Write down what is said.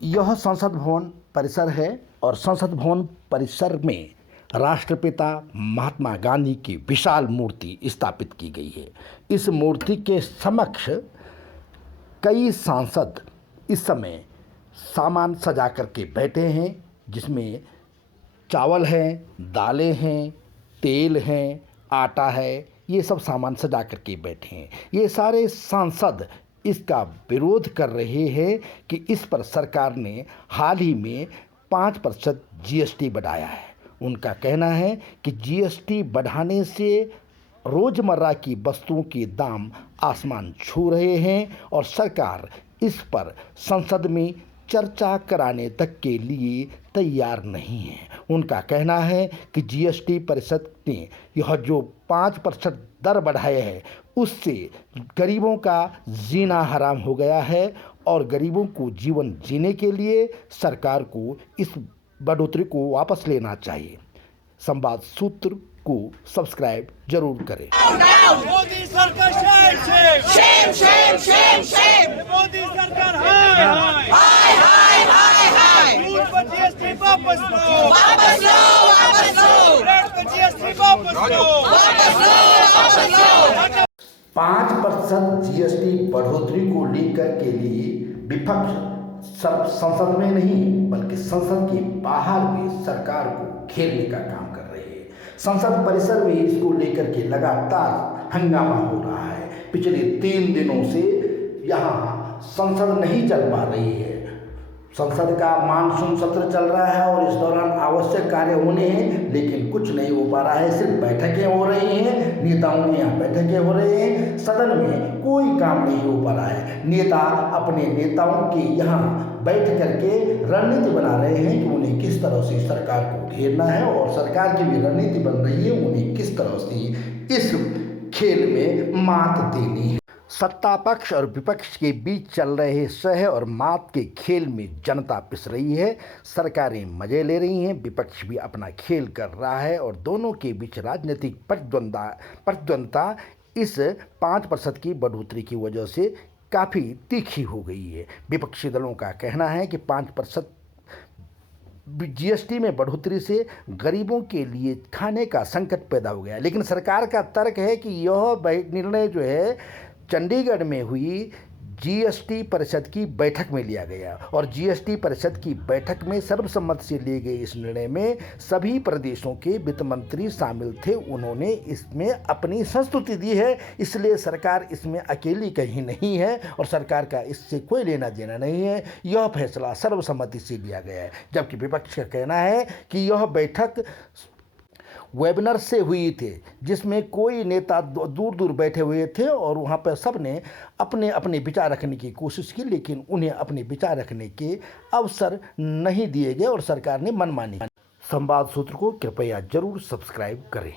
यह संसद भवन परिसर है और संसद भवन परिसर में राष्ट्रपिता महात्मा गांधी की विशाल मूर्ति स्थापित की गई है। इस मूर्ति के समक्ष कई सांसद इस समय सामान सजा करके बैठे हैं, जिसमें चावल हैं, दालें हैं, तेल हैं, आटा है, ये सब सामान सजा करके बैठे हैं। ये सारे सांसद इसका विरोध कर रहे हैं कि इस पर सरकार ने हाल ही में 5% जीएसटी बढ़ाया है। उनका कहना है कि जीएसटी बढ़ाने से रोज़मर्रा की वस्तुओं के दाम आसमान छू रहे हैं और सरकार इस पर संसद में चर्चा कराने तक के लिए तैयार नहीं है। उनका कहना है कि जीएसटी परिषद ने यह जो 5% दर बढ़ाया है उससे गरीबों का जीना हराम हो गया है और गरीबों को जीवन जीने के लिए सरकार को इस बढ़ोतरी को वापस लेना चाहिए। संवाद सूत्र को सब्सक्राइब जरूर करें। मोदी सरकार Shem Shem Shem Shem Modi सरकार हाय हाय हाय हाय दूध पर जीएसटी वापस लो वापस लो वापस लो ब्रेड पर जीएसटी वापस लो वापस लो वापस लो। 5% जीएसटी बढ़ोतरी को लेकर के लिए विपक्ष संसद में नहीं बल्कि संसद के बाहर भी सरकार को घेरने का काम कर रही है। संसद परिसर में इसको लेकर के लगातार हंगामा हो रहा है। पिछले 3 दिनों से यहाँ संसद नहीं चल पा रही है। संसद का मानसून सत्र चल रहा है और इस दौरान आवश्यक कार्य होने हैं, लेकिन कुछ नहीं हो पा रहा है। सिर्फ बैठकें हो रही हैं, नेताओं के यहाँ बैठकें हो रही हैं, सदन में कोई काम नहीं हो पा रहा है। नेता अपने नेताओं के यहाँ बैठ करके रणनीति बना रहे हैं कि उन्हें किस तरह से सरकार को घेरना है और सरकार की भी रणनीति बन रही है उन्हें किस तरह से इस खेल में मात देनी है। सत्ता पक्ष और विपक्ष के बीच चल रहे सह और मात के खेल में जनता पिस रही है। सरकारें मजे ले रही हैं, विपक्ष भी अपना खेल कर रहा है और दोनों के बीच राजनीतिक प्रतिद्वंदता इस 5% की बढ़ोतरी की वजह से काफ़ी तीखी हो गई है। विपक्षी दलों का कहना है कि 5% जीएसटी में बढ़ोतरी से गरीबों के लिए खाने का संकट पैदा हो गया, लेकिन सरकार का तर्क है कि यह निर्णय जो है चंडीगढ़ में हुई जीएसटी परिषद की बैठक में लिया गया और जीएसटी परिषद की बैठक में सर्वसम्मति से लिए गए इस निर्णय में सभी प्रदेशों के वित्त मंत्री शामिल थे। उन्होंने इसमें अपनी संस्तुति दी है, इसलिए सरकार इसमें अकेली कहीं नहीं है और सरकार का इससे कोई लेना देना नहीं है। यह फैसला सर्वसम्मति से लिया गया है, जबकि विपक्ष का कहना है कि यह बैठक वेबिनार से हुई थी, जिसमें कोई नेता दूर दूर बैठे हुए थे और वहां पर सब ने अपने अपने विचार रखने की कोशिश की, लेकिन उन्हें अपने विचार रखने के अवसर नहीं दिए गए और सरकार ने मनमानी। संवाद सूत्र को कृपया जरूर सब्सक्राइब करें।